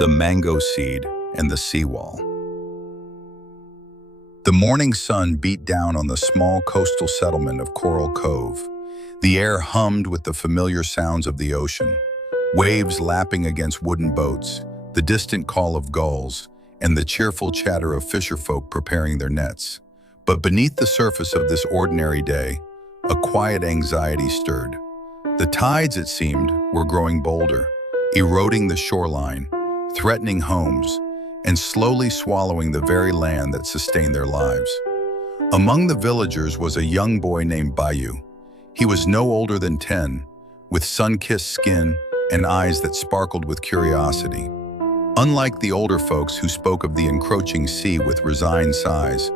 the mango seed, and the seawall. The morning sun beat down on the small coastal settlement of Coral Cove. The air hummed with the familiar sounds of the ocean, waves lapping against wooden boats, the distant call of gulls, and the cheerful chatter of fisherfolk preparing their nets. But beneath the surface of this ordinary day, a quiet anxiety stirred. The tides, it seemed, were growing bolder, eroding the shoreline, threatening homes, and slowly swallowing the very land that sustained their lives. Among the villagers was a young boy named Bayou. He was no older than 10, with sun-kissed skin and eyes that sparkled with curiosity. Unlike the older folks who spoke of the encroaching sea with resigned sighs,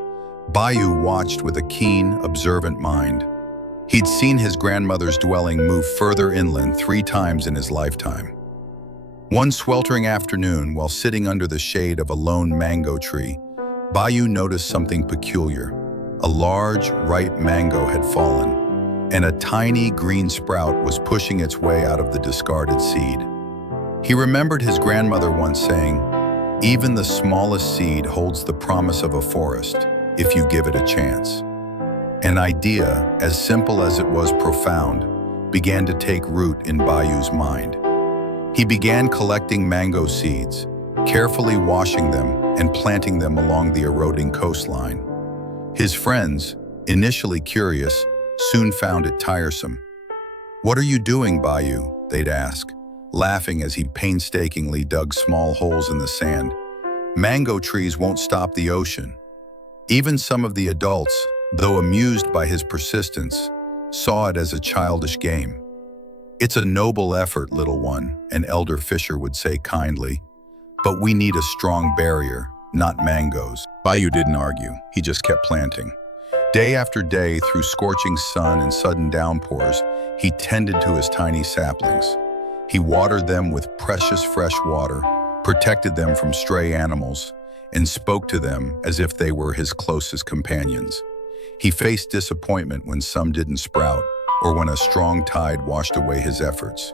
Bayou watched with a keen, observant mind. He'd seen his grandmother's dwelling move further inland 3 times in his lifetime. One sweltering afternoon, while sitting under the shade of a lone mango tree, Bayou noticed something peculiar. A large, ripe mango had fallen, and a tiny green sprout was pushing its way out of the discarded seed. He remembered his grandmother once saying, "Even the smallest seed holds the promise of a forest, if you give it a chance." An idea, as simple as it was profound, began to take root in Bayou's mind. He began collecting mango seeds, carefully washing them and planting them along the eroding coastline. His friends, initially curious, soon found it tiresome. "What are you doing, Bayou?" they'd ask, laughing as he painstakingly dug small holes in the sand. "Mango trees won't stop the ocean." Even some of the adults, though amused by his persistence, saw it as a childish game. "It's a noble effort, little one," an elder fisher would say kindly, "but we need a strong barrier, not mangoes." Bayou didn't argue, he just kept planting. Day after day, through scorching sun and sudden downpours, he tended to his tiny saplings. He watered them with precious fresh water, protected them from stray animals, and spoke to them as if they were his closest companions. He faced disappointment when some didn't sprout, or when a strong tide washed away his efforts.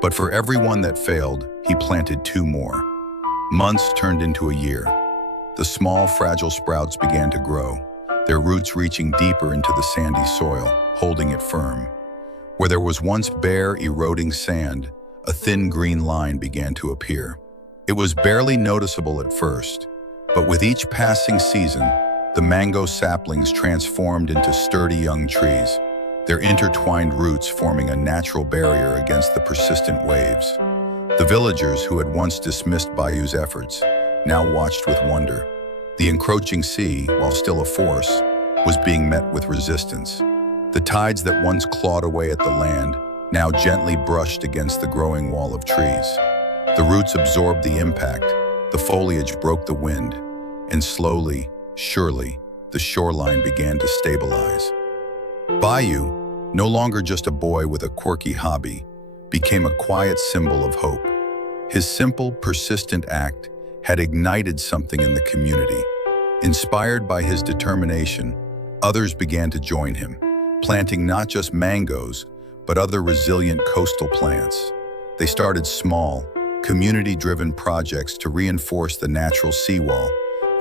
But for every one that failed, he planted 2 more. Months turned into a year. The small, fragile sprouts began to grow, their roots reaching deeper into the sandy soil, holding it firm. Where there was once bare, eroding sand, a thin green line began to appear. It was barely noticeable at first, but with each passing season, the mango saplings transformed into sturdy young trees, their intertwined roots forming a natural barrier against the persistent waves. The villagers who had once dismissed Bayou's efforts now watched with wonder. The encroaching sea, while still a force, was being met with resistance. The tides that once clawed away at the land now gently brushed against the growing wall of trees. The roots absorbed the impact, the foliage broke the wind, and slowly, surely, the shoreline began to stabilize. Bayou, no longer just a boy with a quirky hobby, became a quiet symbol of hope. His simple, persistent act had ignited something in the community. Inspired by his determination, others began to join him, planting not just mangoes, but other resilient coastal plants. They started small, community-driven projects to reinforce the natural seawall,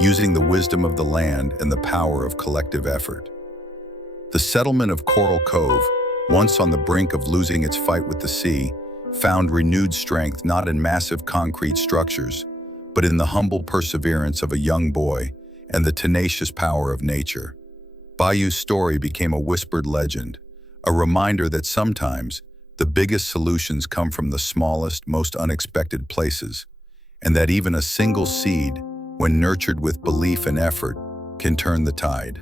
using the wisdom of the land and the power of collective effort. The settlement of Coral Cove, once on the brink of losing its fight with the sea, found renewed strength not in massive concrete structures, but in the humble perseverance of a young boy and the tenacious power of nature. Bayou's story became a whispered legend, a reminder that sometimes the biggest solutions come from the smallest, most unexpected places, and that even a single seed, when nurtured with belief and effort, can turn the tide.